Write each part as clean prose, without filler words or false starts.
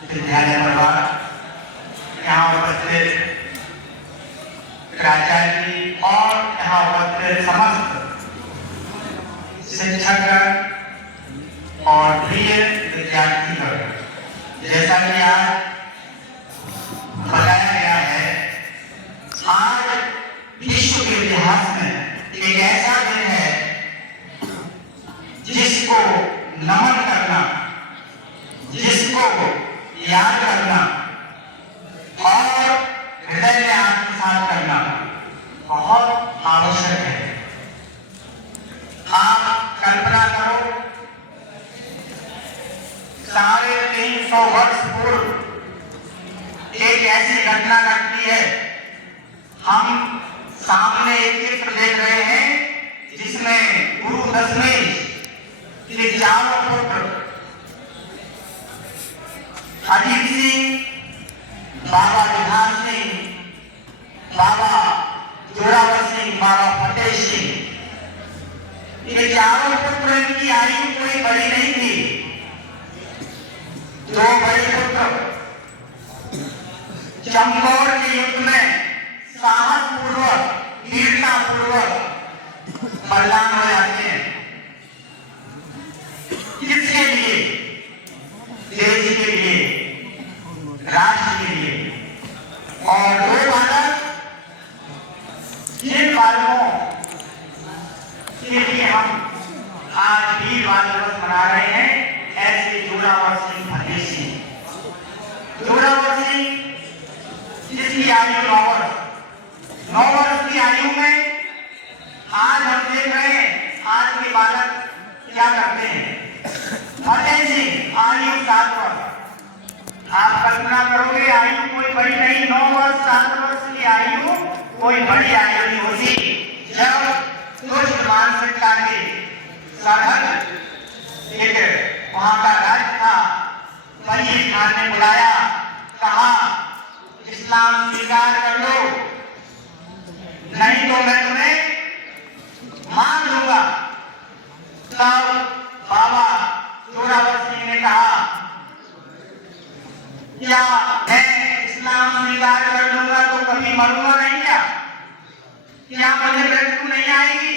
विद्यालय परिवार, यहाँ उपस्थित प्राचार्य जी और यहाँ उपस्थित समस्त शिक्षक और प्रिय विद्यार्थीगण, जैसा कि आज बताया गया है, आज विश्व के इतिहास में एक ऐसा दिन है जिसको नमन करना, जिसको याद करना और हृदय में आत्मसात करना बहुत आवश्यक है। आप कल्पना करो, 350 वर्ष पूर्व एक ऐसी घटना घटती है। हम सामने एक चित्र देख रहे हैं जिसमें गुरु दशमेश के चारों पुत्र अजीत सिंह, बाबा विधान सिंह, बाबा जोरावर सिंह, बाबा फतेह सिंह, ये चारों पुत्र की आयु कोई बड़ी नहीं थी। दो बड़े पुत्र चमकौर के युद्ध में साहस पूर्वक, वीरता पूर्वक बलिदान हो जाते हैं। किसके लिए? देश के लिए, राष्ट्र के लिए। और दो बालक, जिन बालकों के लिए हम आज वीर बाल दिवस मना रहे हैं, ऐसे जोरावर सिंह, फतेह सिंह। जोरावर सिंह जिसकी आयु 9 वर्ष की आयु में आज हम देख रहे हैं आज के बालक क्या करते हैं। फतेह सिंह आयु 7 वर्ष। आप कल्पना करोगे, आयु कोई बड़ी नहीं, 9 वर्ष 7 वर्ष की आयु कोई बड़ी आयु नहीं होती। जब दुष्ट मानसिकता की सरहद एक वहां का राज्य था, वजीर खान ने बुलाया, कहा इस्लाम स्वीकार कर लो, नहीं तो मैं तुम्हें मार दूंगा। तब बाबा जोरावर सिंह ने कहा, क्या मैं इस्लाम स्वीकार कर लूंगा तो कभी मरूंगा नहीं? क्या मुझे मृत्यु नहीं आएगी?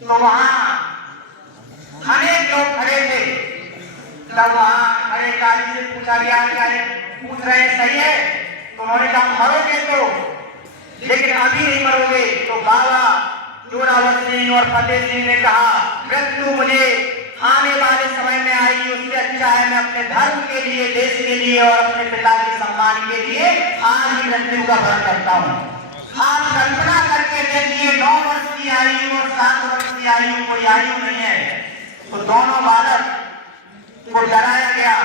तो वहां अनेक लोग खड़े थे। तब वहां खड़े काजी से पूछा गया, क्या पूछ रहे सही है? तो उन्होंने कहा मरोगे तो, लेकिन अभी नहीं मरोगे। तो बाबा जोरावर सिंह और फतेह सिंह ने कहा, मृत्यु मुझे आने वाले समय में आएगी, उससे अच्छा है मैं अपने धर्म के लिए, देश के लिए और अपने पिता के सम्मान के लिए आज ही मृत्यु का वर्ण करता हूँ। आप कल्पना करके देखिए, 9 वर्ष की आयु और 7 वर्ष की आयु कोई आयु नहीं है। तो दोनों बालक को डराया गया,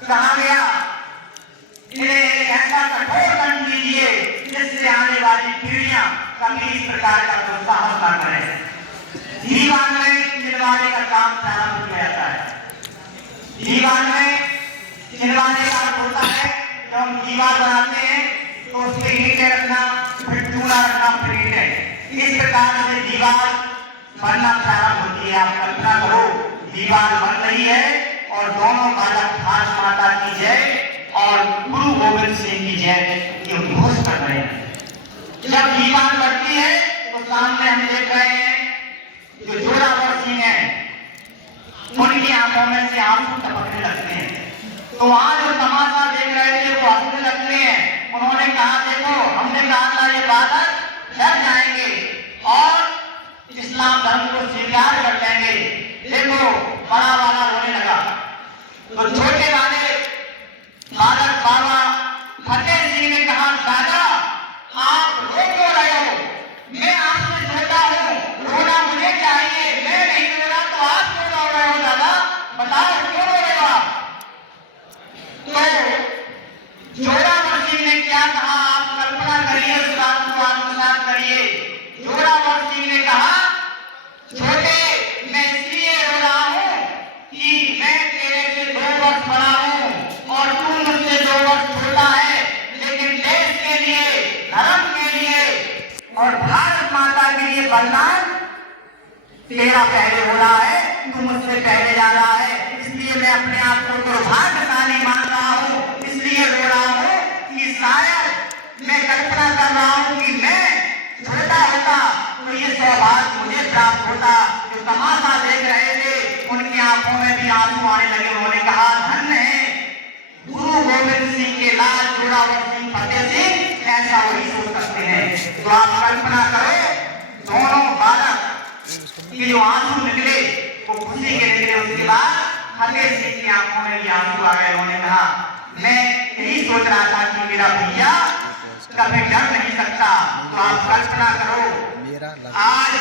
कहा गया इन्हें एक ऐसा कठोर दंड दीजिए जिससे आने वाली पीढ़ियां कभी इस प्रकार का दुस्साहस न करें। दीवान में चिनवाने का काम प्रारंभ किया जाता है। दीवान में चिनवाने का अर्थ होता है, जब हम दीवार बनाते हैं तो उसके ईंटें रखना, फिर चूना रखना, फिर ईंटें, इस प्रकार से दीवार बनना प्रारंभ होती है। आप कल्पना करो, दीवार बन रही है और दोनों बालक भारत माता की जय और गुरु गोविंद सिंह की जय ये घोष कर रहे हैं। जब दीवार बढ़ती है तो सामने हम देख रहे हैं जो जोरावर सिंह है, उनकी आंखों में से आंसू टपकने लगते हैं। तो वहां जो तमाशा देख रहे थे वो हंसने लगते हैं। उन्होंने कहा, देखो हमने कहा था ये बालक डर जाएंगे और इस्लाम धर्म को स्वीकार कर लेंगे। देखो बड़ा वाला रोने लगा। तो छोटे वाले बालक बाबा फतेह सिंह ने कहा, दादा आप रो क्यों रहे हो? मैं आपसे छोटा हूँ, रोना मुझे चाहिए, मैं नहीं रो रहा तो आप क्यों रो रहे हो? दादा बताओ क्यों रो रहे हो आप? तो जोरावर सिंह ने क्या कहा, आप कल्पना करिए, उस बात को आत्मसात करिए। जोरावर सिंह ने कहा, छोटे मैं इसलिए रो रहा हूँ कि मैं तेरे से 2 वर्ष बड़ा हूँ और तू मुझसे 2 वर्ष छोटा है, लेकिन देश के लिए, धर्म के लिए और भारत माता के लिए बलिदान तेरा पहले हो रहा है, तू मुझसे पहले जा रहा है, इसलिए लिए मैं अपने आप को दुर्भाग्यशाली मान रहा हूँ, इसलिए रो रहा हूँ कि शायद मैं कल्पना कर रहा हूँ कि मैं छोटा होता तो ये सौभाग्य मुझे प्राप्त होता। जो तमाशा देख रहे थे उनकी आंखों में भी आंसू आने लगे। उन्होंने कहा धन्य है गुरु गोविंद सिंह के लाल जोरावर सिंह फतेह सिंह, ऐसा वही सोच सकते हैं। तो आप कल्पना करो दोनों बालक के जो आंसू निकले वो खुशी के निकले। उसके बाद फतेह सिंह की आंखों में भी आंसू आ गए। उन्होंने कहा मैं यही सोच रहा था कि मेरा भैया कभी डर नहीं सकता। तो आप कल्पना करो आज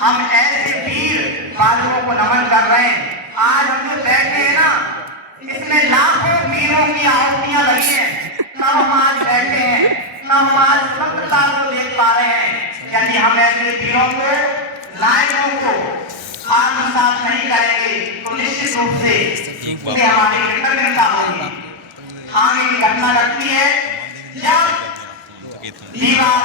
हम ऐसे वीर बालकों को नमन कर रहे हैं। आज हम जो बैठे हैं ना, इसमें लाखों वीरों की आहुतियां लगी हैं, तब हम आज बैठे हैं, तब हम आज स्वतंत्रता को देख पा रहे हैं। यदि हम ऐसे वीरों को नायकों को आत्मसात नहीं करेंगे तो निश्चित रूप से उन्हें हमारी कृतज्ञता होगी। आगे की घटना लगती है जब दीवार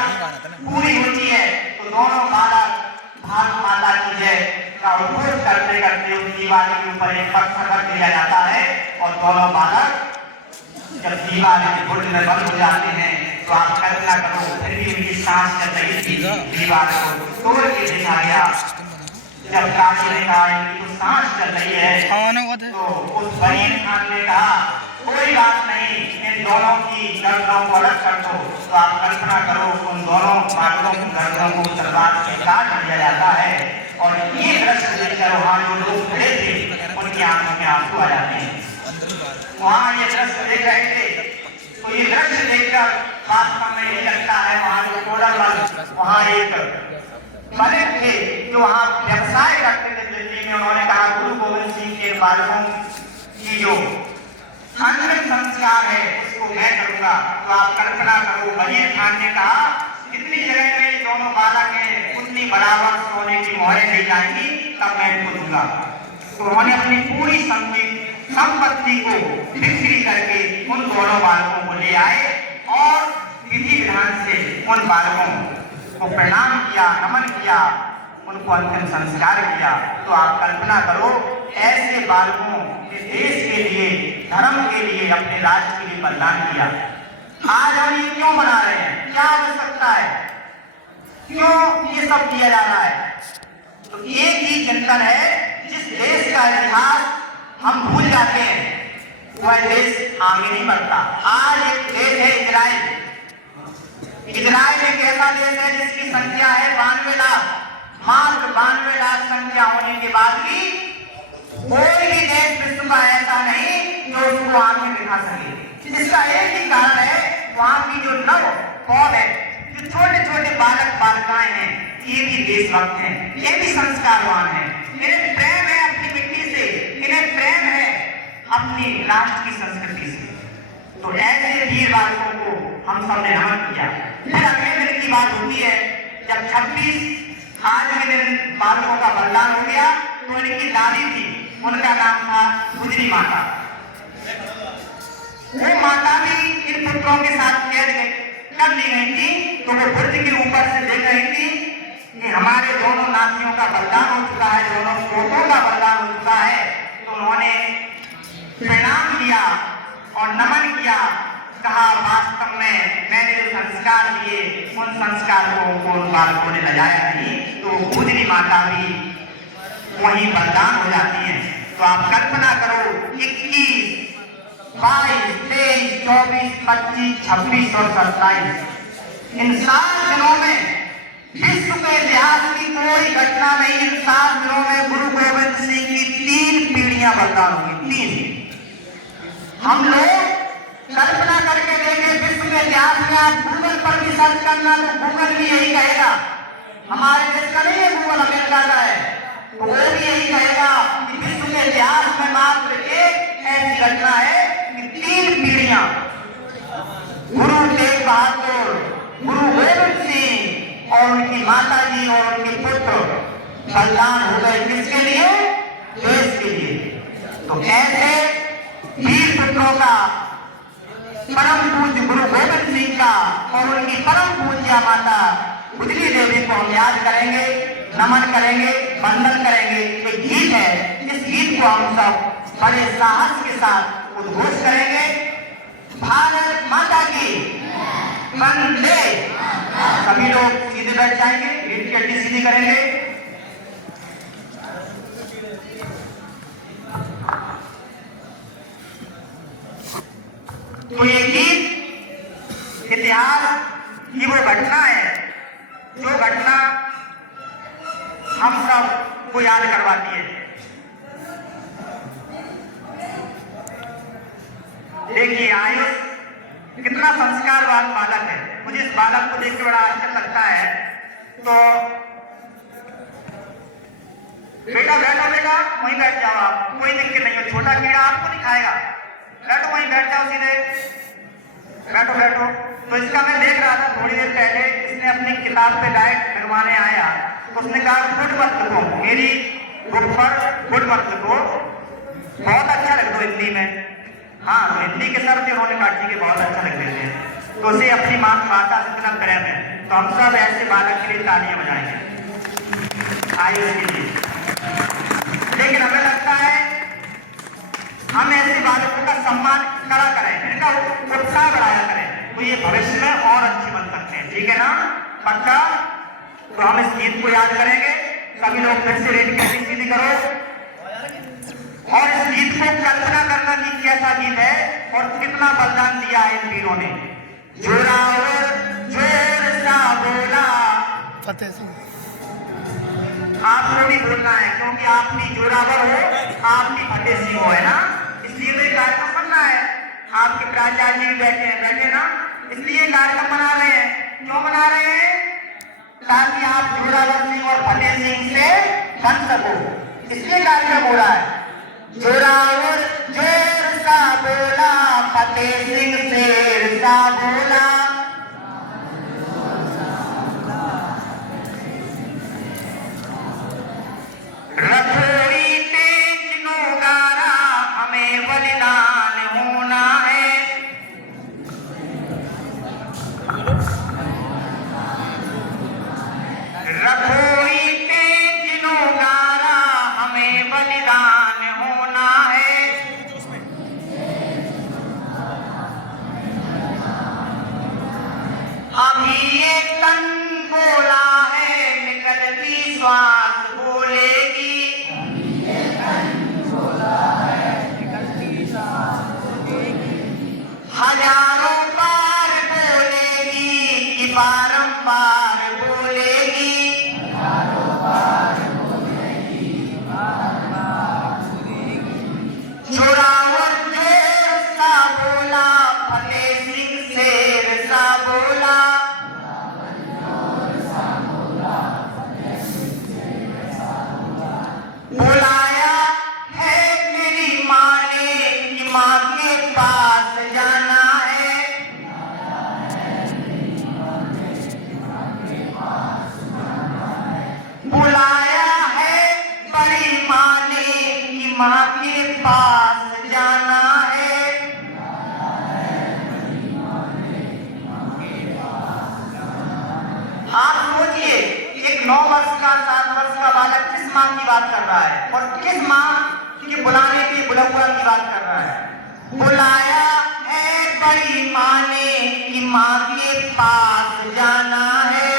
पूरी होती है तो दोनों बालक भारत माता की जय का उद्घोष करते करते उस दीवार के ऊपर एक पत्थर रख दिया जाता है और दोनों बालक जब दीवार के घुट में बंद हो जाते हैं तो आप कल्पना करो फिर भी उनकी सांस चल रही थी। दीवार को तोड़ के देखा गया। जब काशी ने कहा इनकी तो सांस चल रही है तो उस बरीन खान ने कहा कोई बात नहीं, इन दोनों की गर्दनों को अलग कर दो। तो आप कल्पना करो उन दोनों बालकों की गर्दनों को तलवार से काट दिया जाता है और ये दृश्य देखकर वहाँ जो लोग खड़े थे उनकी आंखों में आंसू आ जाते हैं। वहाँ ये दृश्य देख रहे थे तो ये दृश्य देखकर वास्तव में ये लगता है वहाँ जो टोडरमल वहाँ एक मलिक थे जो वहाँ व्यवसाय करते थे दिल्ली में। उन्होंने कहा गुरु गोविंद सिंह के बालकों की जो अंतिम संस्कार है उसको मैं करूंगा। तो आप कल्पना करो वजीर खान ने कहा जितनी जगह में दोनों बालक हैं उतनी बराबर सोने की मोहरें दी जाएंगी तब मैं इनको दूंगा। तो उन्होंने अपनी पूरी संपत्ति को बिक्री करके उन दोनों बालकों को ले आए और विधि विधान से उन बालकों को प्रणाम किया, नमन किया, उनको अंतिम संस्कार किया। तो आप कल्पना करो ऐसे बालकों ने देश के लिए, धर्म के लिए, अपने राज्य के लिए बलिदान किया। आज हम ये क्यों बना रहे हैं? क्या आवश्यकता है? क्यों ये सब किया जा रहा है? तो एक ही चिंतन है, जिस देश का इतिहास हम भूल जाते हैं वह देश आगे नहीं बढ़ता। आज एक देश है इजराइल। इजराइल एक ऐसा देश है जिसकी संख्या है 92 लाख। मात्र 92 लाख संख्या होने के बाद भी कोई भी देश विश्व का ऐसा नहीं जो उसको आगे दिखा सके। जिसका एक ही कारण है वहाँ की जो नव कौम है, जो छोटे छोटे बालक बालिकाएं हैं, ये भी देशभक्त हैं, ये भी संस्कारवान हैं। इन्हें प्रेम है अपनी मिट्टी से, इन्हें प्रेम है अपनी राष्ट्र की संस्कृति से। तो ऐसे वीर बालकों को हम सबने नमन किया। फिर अगले दिन की बात होती है जब 26 आज के दिन बालकों का बलिदान हो गया तो इनकी दादी थी, उनका नाम था गुजरी माता। वो माता भी इन पुत्रों के साथ कैद कर ली गई थी। तो वो बुर्ज के ऊपर से देख रही थी कि हमारे दोनों नातियों का बलिदान हो चुका है, दोनों पोतों का बलिदान हो चुका है। तो उन्होंने प्रणाम किया और नमन किया। कहा वास्तव में मैंने जो संस्कार दिए उन संस्कारों को उन बालकों ने बजाया नहीं। तो गुजरी माता भी वहीं बलिदान हो जाती है। तो आप कल्पना करो 21, 22, 23, 24, 25, 26 और 27 इन 7 दिनों में विश्व के इतिहास की कोई घटना नहीं। इन 7 दिनों में गुरु गोविंद सिंह की 3 पीढ़ियां बलिदान हुई। 3 हम लोग कल्पना करके देखें विश्व के इतिहास में। आप गूगल पर भी सर्च करना तो गूगल भी यही कहेगा, हमारे देश का नहीं है गूगल, अमेरिका का है, तो वो भी यही कहेगा कि विश्व के इतिहास में मात्र एक ऐसी घटना है कि 3 पीढ़ियां गुरु तेग बहादुर, गुरु गोविंद सिंह और उनकी माता जी और उनके पुत्र बलिदान हो गए। किसके लिए? देश के लिए। तो ऐसे वीर पुत्रों का, परम पूज्य गुरु गोविंद सिंह का और उनकी परम पूज्य माता गुजरी देवी को हम याद करेंगे, नमन करेंगे, वंदन करेंगे। एक गीत है, इस गीत को हम सब बड़े साहस के साथ उद्घोष करेंगे, भारत माता की वंदे। सभी लोग सीधे बैठ जाएंगे, रीढ़ की हड्डी सीधी करेंगे। तो ये गीत इतिहास की वो घटना है जो घटना हम सब को याद करवाती है। देखिए आयुष कितना संस्कारवान बालक है। मुझे इस बालक को देख के बड़ा आश्चर्य लगता है। तो बेटा बैठो, बेटा वहीं बैठ जाओ, आप कोई दिक्कत नहीं है, छोटा कीड़ा आपको नहीं खाएगा, बैठो वहीं बैठ जाओ सीधे, बैठो बैठो। तो इसका मैं देख रहा था थोड़ी देर पहले, इसने अपनी किताब पे लाइट लगवाने आया तो उसने कहा गुड मत लिखो, मेरी बुक पर गुड मत लिखो, बहुत अच्छा लग दो हिंदी में। हाँ, तो हिंदी के सर उन्होंने काटी के बहुत अच्छा लग देते हैं, तो उसे अपनी मातृभाषा से इतना प्रेम है। तो हम सब ऐसे बालक के लिए तालियां बजाएंगे आयुष के लिए। लेकिन हमें लगता है हम ऐसे बालकों का सम्मान करा करें, इनका उत्साह बढ़ाया करें, तो ये भविष्य में और अच्छे बन सकते हैं। ठीक है ना, पक्का? तो हम इस गीत को याद करेंगे। सभी लोग फिर से रीढ़ की हड्डी सीधी करो और इस गीत को कल्पना करना कि कैसा गीत है और कितना बलिदान दिया है इन वीरों ने। जोरावर जोर सा बोला, फतेह सिंह आपको भी बोलना है क्योंकि आप भी जोरावर हो, आप भी फतेह सिंह हो, है ना? इसलिए तो कार्यक्रम करना है। आपके प्राचार्य जी भी बैठे ना, इसलिए कार्यक्रम बना रहे हैं। क्यों बना रहे हैं? ताकि आप जोरावर सिंह और फतेह सिंह से बन सको, इसलिए कार्यक्रम हो रहा है। जोरावर जोर सा बोला, फतेह सिंह शेर सा बोला, रथोरी तेज नौगारा हमें बलिदान होना है। रथोरी तेज नौगारा हमें बलिदान होना है। अभी ये तन बोला है, निकलती श्वास बोलेगी। हजारों बार बोलेगी कि बारंबार बोलेगी। जोरावर जोर सा बोला, फतेह सिंह शेर सा बोला, बुलाया है मेरी माँ ने कि माँ के पास जाना है। बुलाया है बड़ी माँ ने कि माँ के पास जाना है। आप सोचिए, एक 9 वर्ष का 7 वर्ष का बालक किस माँ की बात कर रहा है और किस माँ के बुलाने की बुलबुला की बात कर रहा है। बुलाया है बड़ी माँ ने कि माँ के पास जाना है।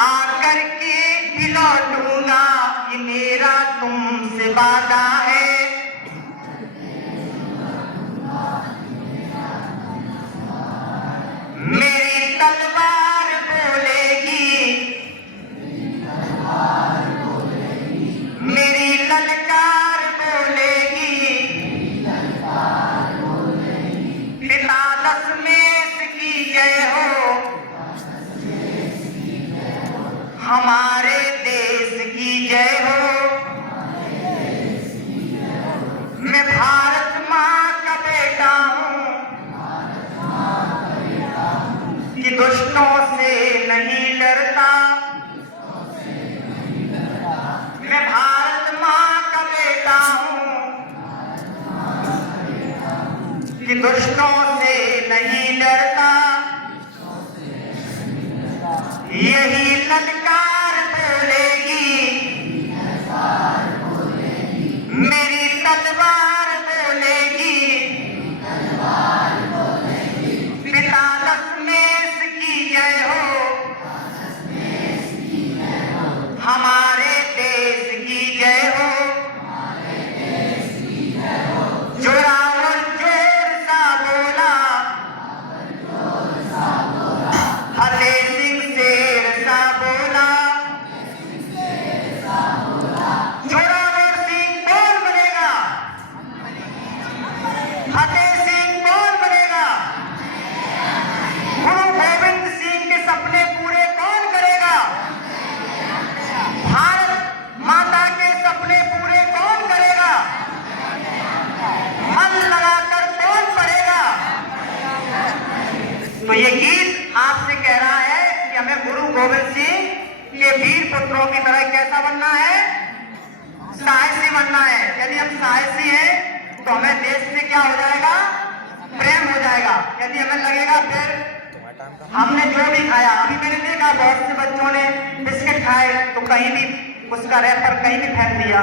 आकर के भी लौटूंगा, ये मेरा तुमसे वादा है। मेरी तलवार बोलेगी, मेरी ललकार बोलेगी। पिता दशमेश की जय हो, हमारे देश की जय हो। मैं भारत माँ का बेटा हूँ कि दुष्टों से नहीं डरता। मैं भारत माँ का बेटा हूँ कि दुष्टों से नहीं डरता। यही ललकार क्या बनना है? साहसी बनना है। यदि हम साहसी हैं तो हमें देश से क्या हो जाएगा? प्रेम हो जाएगा। यदि हमें लगेगा फिर हमने जो भी खाया, अभी मैंने देखा बहुत से बच्चों ने बिस्किट खाए तो कहीं भी उसका रैपर कहीं भी फेंक दिया।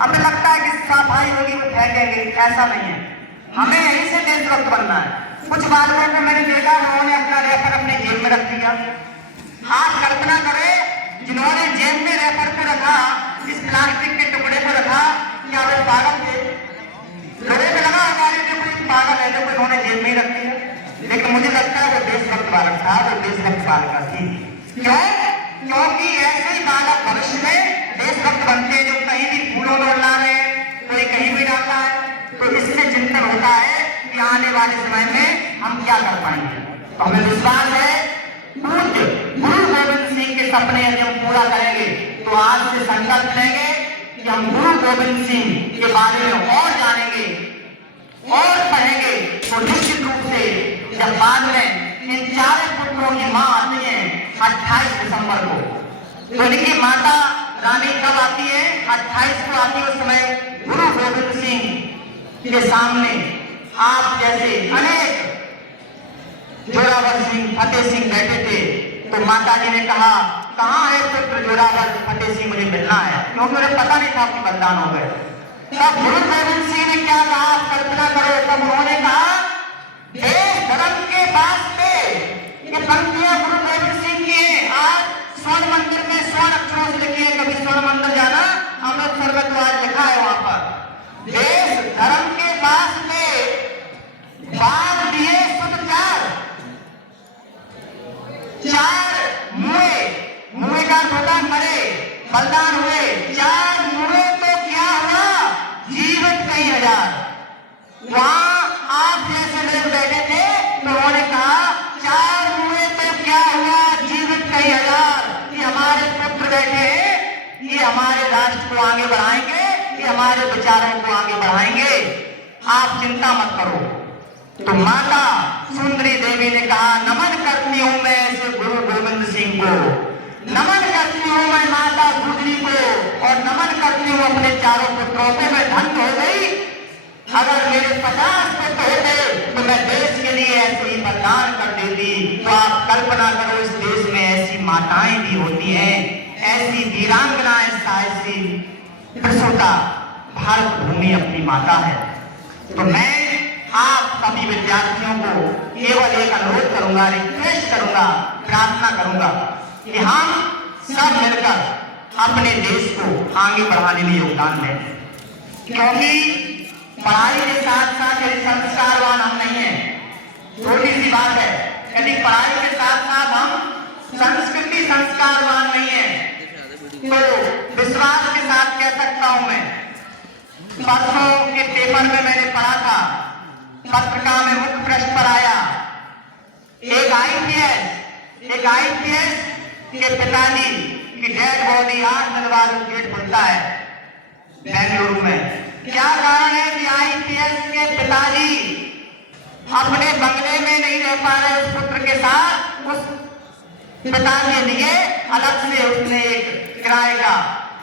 हमें लगता है कि सफाई होगी वो फेंकेंगे, ऐसा नहीं है। हमें यहीं से देशभक्त बनना है। कुछ बालकों को मैंने देखा उन्होंने अपना रैपर अपने जेब में रख दिया। आप कल्पना करें जिन्होंने जेब में रैपर को रखा, इस प्लास्टिक के टुकड़े को रखा, क्या वो पागल थे? लोगों को लगा हमारे जो कोई पागल है जो उन्होंने जेब में ही रख दिया, लेकिन मुझे लगता है वो देशभक्त बालक था, वो देशभक्त बालिका थी। क्यों? क्योंकि ऐसे ही बालक भविष्य में देशभक्त बनते हैं जो कहीं भी फूलों में उड़ा रहे हैं, कोई कहीं भी डालता है, तो इससे चिंतन होता है कि आने वाले समय में हम क्या कर पाएंगे। तो हमें विश्वास है पूज्य गुरु गोविंद सिंह के सपने यदि हम पूरा करेंगे तो आज से संकल्प लेंगे कि हम गुरु गोविंद सिंह के बारे में और जानेंगे और पढ़ेंगे। तो निश्चित रूप से जब बाद में इन चारों पुत्रों की मां आती है 28 दिसंबर को, तो इनकी माता रानी कब आती है? 28 को आती है। उस समय गुरु गोविंद सिंह के सामने आप जैसे अनेक जोरावर सिंह, फतेह सिंह बैठे थे। तो माता जी ने कहा, कहाँ है पुत्र जोरावर फतेह सिंह, मुझे मिलना है, क्योंकि मुझे पता नहीं था आपकी बलिदान हो गए। तब गुरु गोविंद सिंह ने क्या कहा? आप कल्पना करो। तब उन्होंने कहा देश धर्म के वास्ते, ये पंक्तियां गुरु गोविंद सिंह की है। आज स्वर्ण मंदिर में स्वर्ण अक्षरों से लिखी है, कभी स्वर्ण मंदिर जाना, अमृतसर में तो आज लिखा है वहां पर देश धर्म के वास्ते बात दिए सुधार चार मुए का होता मरे, बलिदान हुए, चार मुए तो क्या हुआ? जीवन कई हजार। वहां आप जैसे लोग बैठे थे तो उन्होंने कहा चार मुए तो क्या हुआ? जीवन कई हजार। ये हमारे पुत्र बैठे हैं, ये हमारे राष्ट्र को आगे बढ़ाएंगे, ये हमारे विचारों को आगे बढ़ाएंगे, आप चिंता मत करो। तो माता सुंदरी देवी ने कहा नमन करती हूं मैं ऐसे गुरु गोविंद सिंह को, नमन करती हूं मैं माता गुजरी को, और नमन करती हूं अपने चारों पुत्रों को। मैं धन्य हो गई। अगर मेरे 50 पुत्र होते तो मैं देश के लिए ऐसे ही बलिदान कर देती। तो आप कल्पना करो इस देश में ऐसी माताएं भी होती हैं, ऐसी वीरांगनाएं, साहसी प्रसूता भारत भूमि अपनी माता है। तो मैं आप सभी विद्यार्थियों को केवल एक अनुरोध करूंगा, रिक्वेस्ट करूंगा, प्रार्थना करूंगा कि हम सब मिलकर अपने देश को आगे बढ़ाने में योगदान दें। क्योंकि पढ़ाई के साथ साथ यदि संस्कारवान हम नहीं है, छोटी सी बात है, यदि पढ़ाई के साथ साथ हम संस्कृति संस्कारवान नहीं है, तो विश्वास के साथ कह सकता हूं मैं, परसों के पेपर में मैंने पढ़ा था, पत्रिका में मुख्य प्रश्न पर आया, एक आईपीएस के पिताजी की डेड बॉडी 8 दिन बाद गेट खुलता है बेंगलुरु में। क्या कारण है कि आईपीएस के पिताजी अपने बंगले में नहीं रह पा रहे उस पुत्र के साथ? उस पिता के लिए अलग से उसने एक किराए का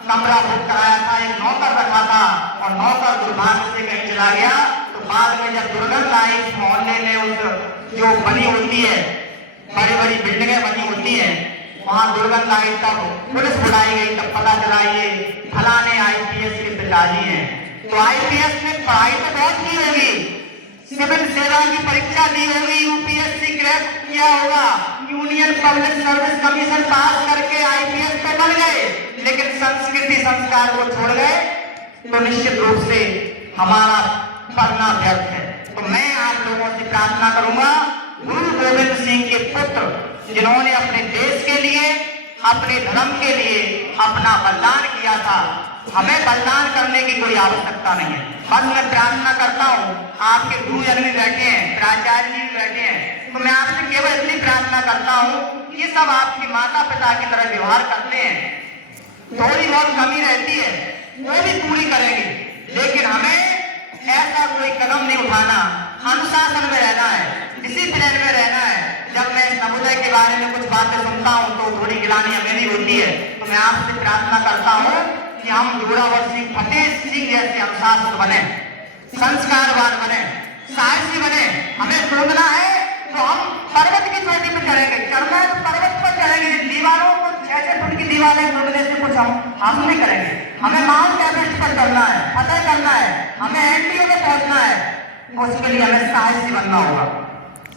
कमरा बुक कराया था, एक नौकर रखा था, और नौकर दुर्भाग्य से कहीं चला गया। तो बाद में जब दुर्गंध आई इस मोहल्ले में, उस जो बनी होती है, बड़ी बड़ी बिल्डिंगें बनी होती हैं, वहां दुर्गंध आई, तब पुलिस बुलाई गई, तब पता चला ये फलाने आईपीएस के पिताजी हैं। तो आईपीएस ने पढ़ाई तो बहुत की होगी, सिविल सेवा की परीक्षा दी होगी, यूपीएससी क्रैक किया होगा, यूनियन पब्लिक सर्विस कमीशन पास करके आईपीएस पे बन गए, लेकिन संस्कृति संस्कार को छोड़ गए, तो निश्चित रूप से हमारा पढ़ना व्यर्थ है। तो मैं आप लोगों से प्रार्थना करूंगा, गुरु गोविंद सिंह के पुत्र जिन्होंने अपने देश के लिए, अपने धर्म के लिए अपना बलिदान किया था, हमें बलिदान करने की कोई आवश्यकता नहीं है। बस मैं प्रार्थना करता हूँ, आपके गुरुजन भी बैठे हैं, प्राचार्य जी भी बैठे हैं, तो मैं आपसे केवल इतनी प्रार्थना करता हूँ, ये सब आपके माता पिता की तरह व्यवहार करते हैं, थोड़ी बहुत कमी रहती है वो भी पूरी करेंगे, लेकिन हमें ऐसा कोई कदम नहीं उठाना, अनुशासन में रहना है, डिसिप्लिन में रहना है। जब मैं नवोदय के बारे में कुछ बातें सुनता हूँ तो थोड़ी गिलानी हमें भी होती है, तो तो मैं आपसे प्रार्थना करता हूँ कि हम जोरावर सिंह फतेह सिंह जैसे अनुशासित बने, संस्कारवान बने, साहसी बने। हमें कूदना है तो हम पर्वत की चोटी पर चढ़ेंगे, चढ़ना है तो पर्वत पर चढ़ेंगे। दीवारों को 6-6 फुट की दीवारें कूदने से कुछ हम नहीं करेंगे। हमें माउंट एवरेस्ट पर चढ़ना है, फतेह करना है, हमें एनडीए में पहुंचना है। उसके लिए हमें साहसी बनना होगा,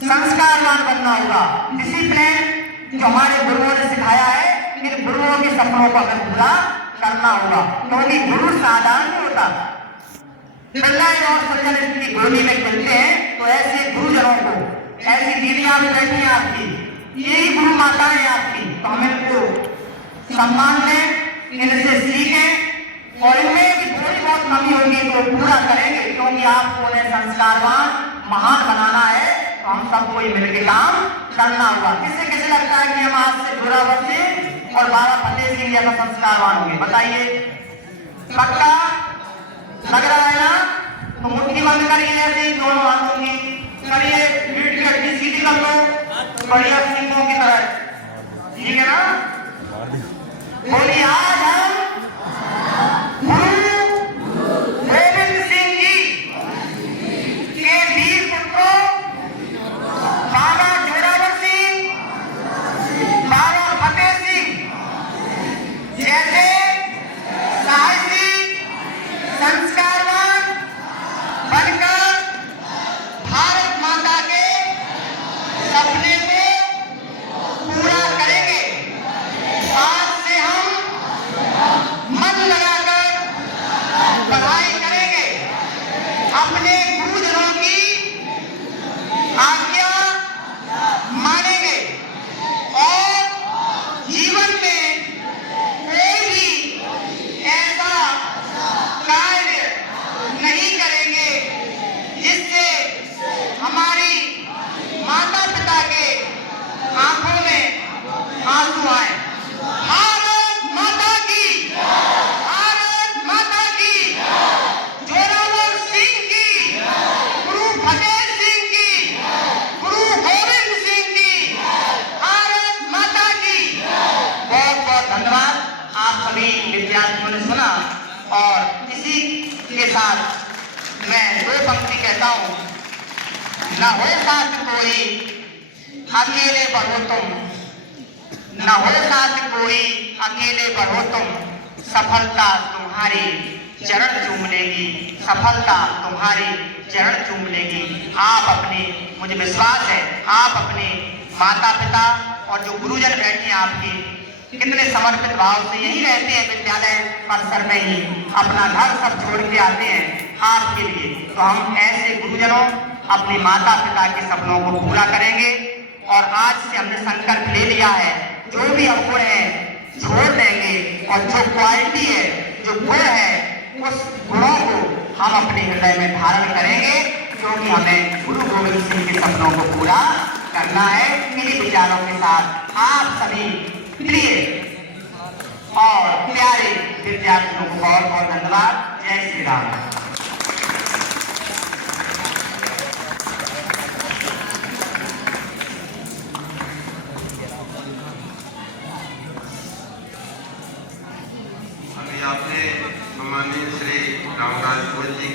संस्कारवान बनना होगा, डिसिप्लिन जो हमारे गुरुओं ने सिखाया है, इन गुरुओं के सपनों को हमें पूरा करना होगा। क्योंकि गुरु साधारण नहीं होता। बिरलाई और सज्जन इसकी गोदी में खेलते हैं तो ऐसे गुरुजनों को, ऐसी दीदियां भी बैठी हैं आपकी, यही गुरु माता है आपकी, तो हमें इनको सम्मान दें, इनसे सीखें और इनमें भी थोड़ी बहुत कमी होगी तो पूरा करेंगे। क्योंकि आपको उन्हें संस्कारवान महान बनाना है तो हम सबको ही मिलकर काम करना होगा। किसे किसे लगता है कि हम आज से जोरावर सिंह और बाबा फतेह सिंह जैसा संस्कारवान होंगे? बताइए, पक्का लग रहा है ना? तो मुट्ठी बंद करिए, ऐसे दोनों हाथों की करिए, पीठ की हड्डी सीधी कर लो बढ़िया सिंहों की तरह, ठीक है ना? बोलिए, आज हम गुरु गोविंद सिंह जी के वीर पुत्रों बाबा जोरावर सिंह, बाबा फतेह सिंह जैसे साहसी संस्कारवान बनकर भारत माता के सपने को पूरा करेंगे। आज से हम मन लगाकर पढ़ाई करेंगे, अपने गुरुजनों की आज्ञा मानेंगे और जीवन में कोई भी ऐसा कार्य नहीं करेंगे जिससे हमारी माता पिता के आंखों में आंसू आए। भारत माता की, भारत माता की, जोरावर सिंह की, गुरु फतेह सिंह की, गुरु गोविंद सिंह की, भारत माता की। बहुत बहुत धन्यवाद। आप सभी विद्यार्थियों ने सुना और इसी के साथ मैं दो पंक्ति कहता हूँ। न हो साथ कोई अकेले बढ़ो तुम, न हो साथ कोई अकेले बढ़ो तुम, सफलता तुम्हारी चरण चूम लेगी, सफलता तुम्हारी चरण चूम लेगी। आप अपने, मुझे विश्वास है, आप अपने माता पिता और जो गुरुजन बैठे हैं आपकी, कितने समर्पित भाव से यही रहते हैं विद्यालय परिसर में ही, अपना घर सब छोड़ के आते हैं आपके लिए। तो हम ऐसे गुरुजनों, अपने माता पिता के सपनों को पूरा करेंगे और आज से हमने संकल्प ले लिया है, जो भी अवगुण है छोड़ देंगे और जो क्वालिटी है, जो गुण है, उस गुणों को हम अपने हृदय में धारण करेंगे। क्योंकि हमें गुरु गोविंद सिंह के सपनों को पूरा करना है। इन्हीं विचारों के साथ आप सभी प्रिय और प्यारे विद्यार्थियों को बहुत बहुत धन्यवाद। जय श्री राम। अभी आपने माननीय श्री रामराज जी